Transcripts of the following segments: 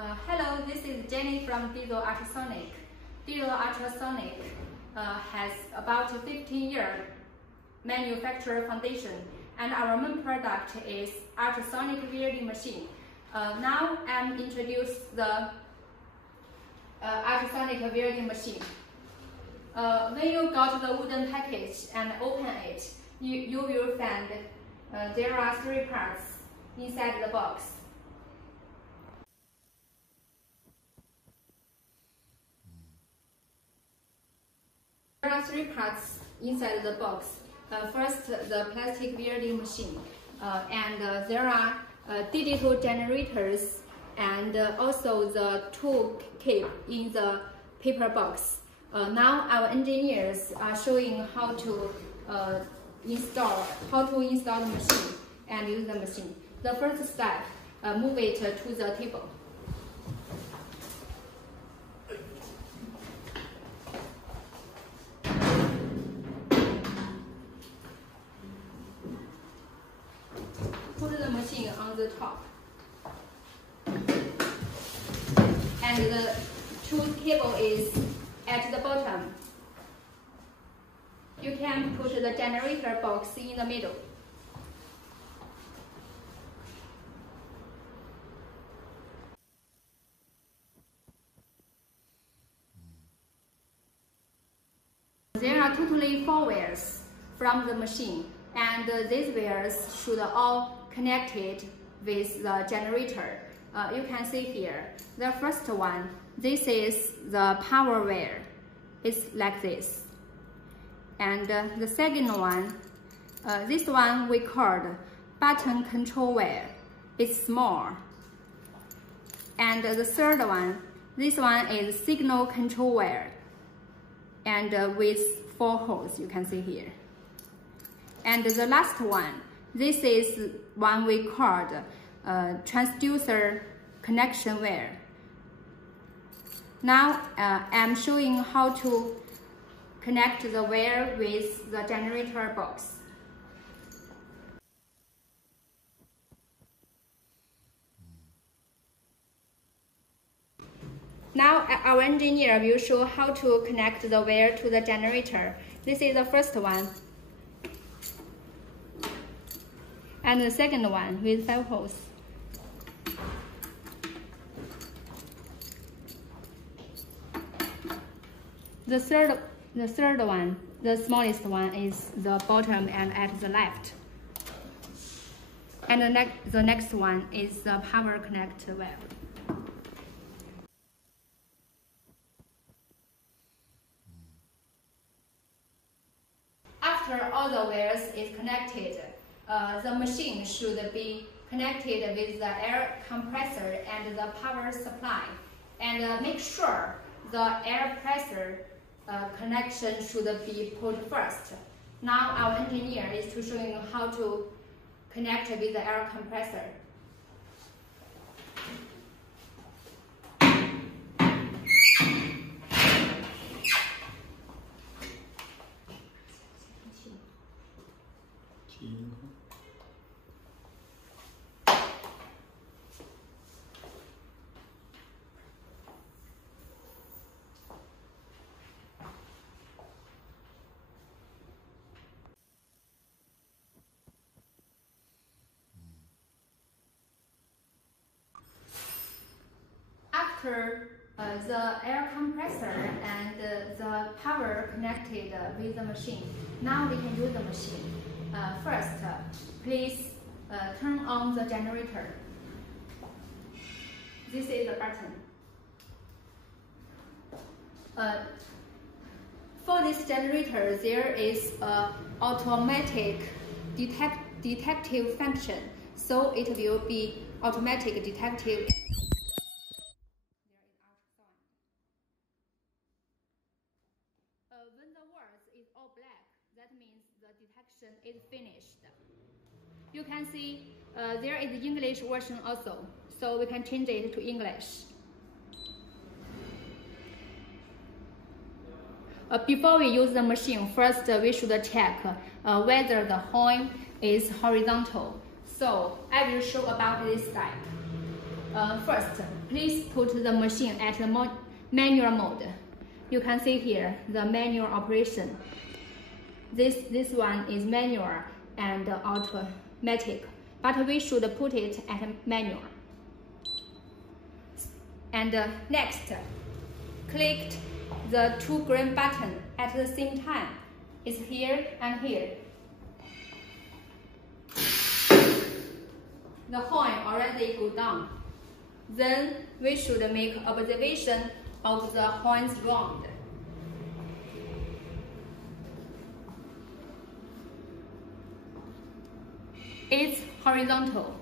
Hello, this is Jenny from Ultrasonic. Ultrasonic has about 15-year manufacturer foundation, and our main product is ultrasonic welding machine. Now I'm introduce the ultrasonic welding machine. When you got the wooden package and open it, you will find there are 3 parts inside the box. There are 3 parts inside the box. First, the plastic welding machine, and there are digital generators and also the tool kit in the paper box. Now our engineers are showing how to install the machine and use the machine. The first step, move it to the table. Put the machine on the top, and the tool cable is at the bottom. You can put the generator box in the middle. There are totally 4 wires from the machine, and these wires should all connected with the generator. You can see here, the first one, this is the power wire. It's like this. And the second one, this one we called button control wire. It's small. And the third one, this one is signal control wire, and with 4 holes, you can see here. And the last one, this is one we called transducer connection wire. Now I'm showing how to connect the wire with the generator box. Now our engineer will show how to connect the wire to the generator. This is the first one. And the second one with 5 holes. The third one, the smallest one, is the bottom and at the left. And the next one is the power connect wire. After all the wires is connected, the machine should be connected with the air compressor and the power supply, and make sure the air pressure connection should be put first. Now our engineer is to show you how to connect with the air compressor. After the air compressor and the power connected with the machine, now we can use the machine. First, please turn on the generator. This is the button. For this generator, there is an automatic detective function, so it will be automatic detective. When the words is all black, that means the detection is finished. You can see there is the English version also, so we can change it to English. Before we use the machine, first we should check whether the horn is horizontal. So I will show about this step. First, please put the machine at the manual mode. You can see here the manual operation. This one is manual and automatic, but we should put it at manual. And next, click the two green buttons at the same time. It's here and here. The horn already go down. Then we should make observation of the horn's round. It's horizontal.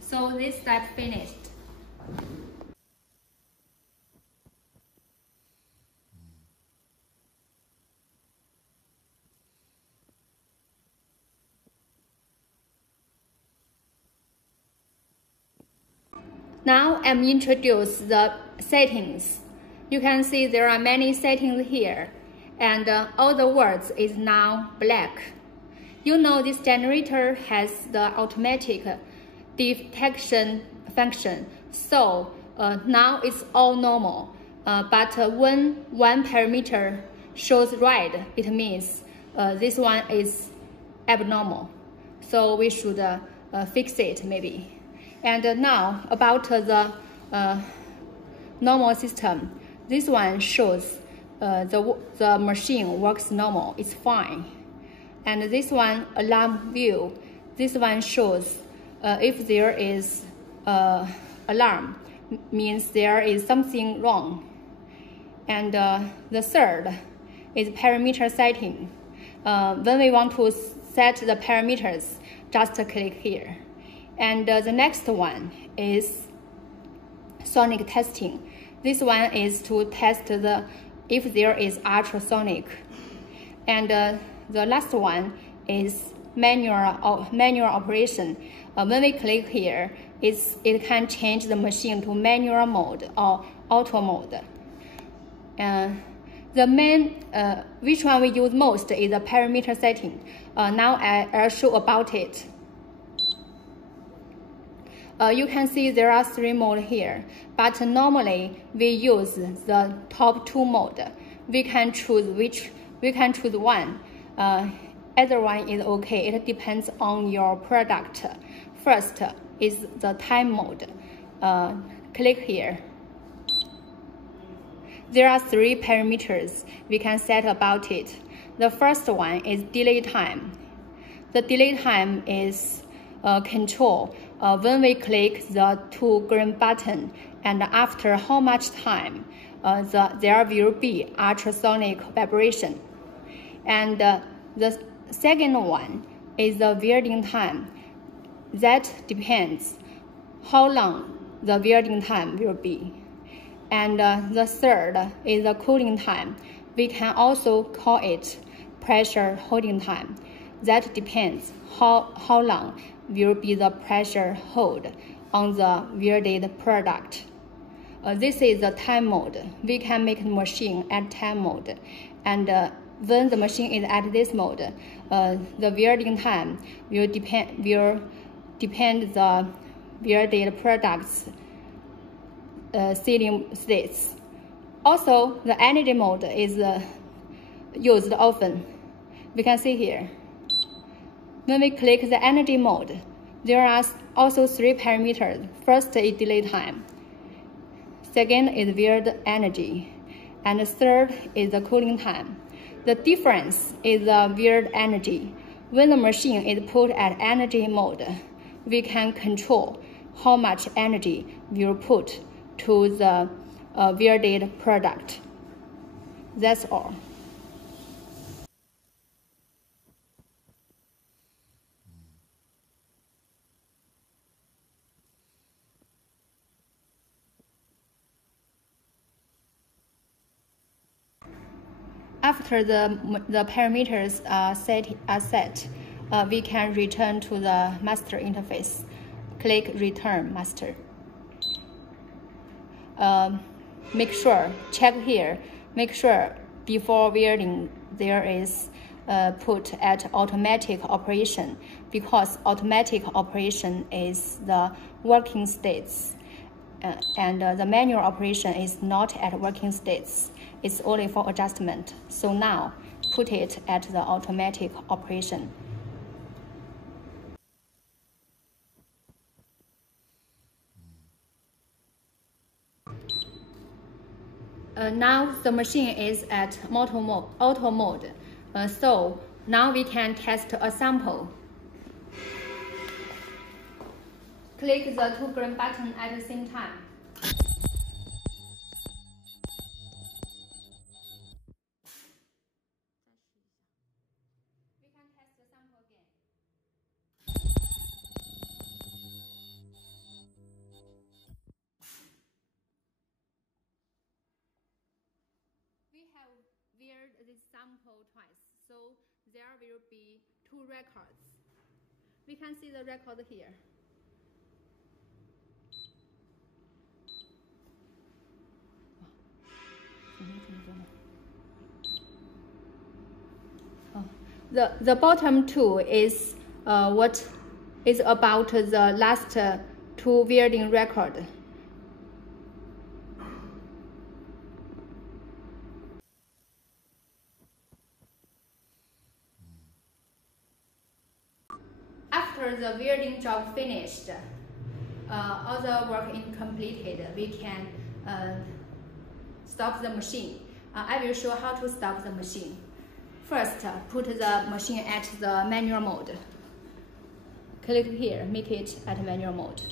So this step finished. Now I'm introduce the settings. You can see there are many settings here, and all the words is now black. You know this generator has the automatic detection function, so now it's all normal. But when one parameter shows red, it means this one is abnormal. So we should fix it maybe. And now about the normal system. This one shows the machine works normal, it's fine. And this one, alarm view, this one shows if there is alarm, means there is something wrong. And the third is parameter setting. When we want to set the parameters, just click here. And the next one is sonic testing. This one is to test if there is ultrasonic. And the last one is manual operation. When we click here, it can change the machine to manual mode or auto mode. The main, which one we use most is the parameter setting. Now I'll show about it. You can see there are 3 modes here, but normally we use the top 2 mode. We can choose one. Either one is okay. It depends on your product. First is the time mode. Click here. There are 3 parameters we can set about it. The first one is delay time. The delay time is control when we click the 2 green buttons, and after how much time there will be ultrasonic vibration. And the second one is the welding time. That depends how long the welding time will be. And the third is the cooling time. We can also call it pressure holding time. That depends how long will be the pressure hold on the welded product. This is the time mode. We can make the machine at time mode. And when the machine is at this mode, the welding time will depend the welded product's sealing states. Also, the energy mode is used often. We can see here. When we click the energy mode, there are also 3 parameters. First is delay time. Second is weld energy. And the third is the cooling time. The difference is the weld energy. When the machine is put at energy mode, we can control how much energy we'll put to the welded product. That's all. After the parameters are set, we can return to the master interface. Click Return Master. Check here. Make sure before welding there is put at automatic operation, because automatic operation is the working states. and the manual operation is not at working states. It's only for adjustment. So now, put it at the automatic operation. Now the machine is at auto mode. So now we can test a sample. Click the two green buttons at the same time. We can test the sample again. We have viewed this sample twice, so there will be two records. We can see the record here. The bottom two is what is about the last two welding record. After the welding job finished, all the work is completed, we can stop the machine. I will show how to stop the machine. First, put the machine at the manual mode. Click here, make it at manual mode.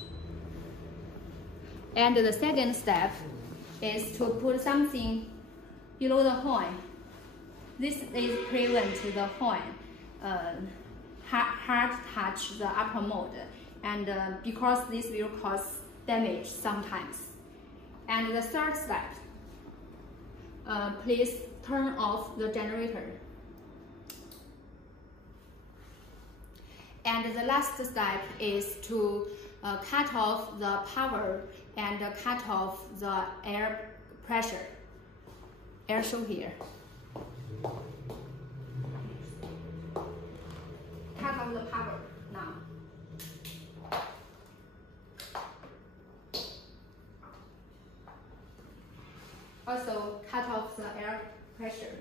And the second step is to put something below the horn. This is prevent the horn hard touch the upper mode, and because this will cause damage sometimes. And the third step, please turn off the generator. And the last step is to cut off the power and cut off the air pressure. Air show here. Cut off the power now. Also cut off the air pressure.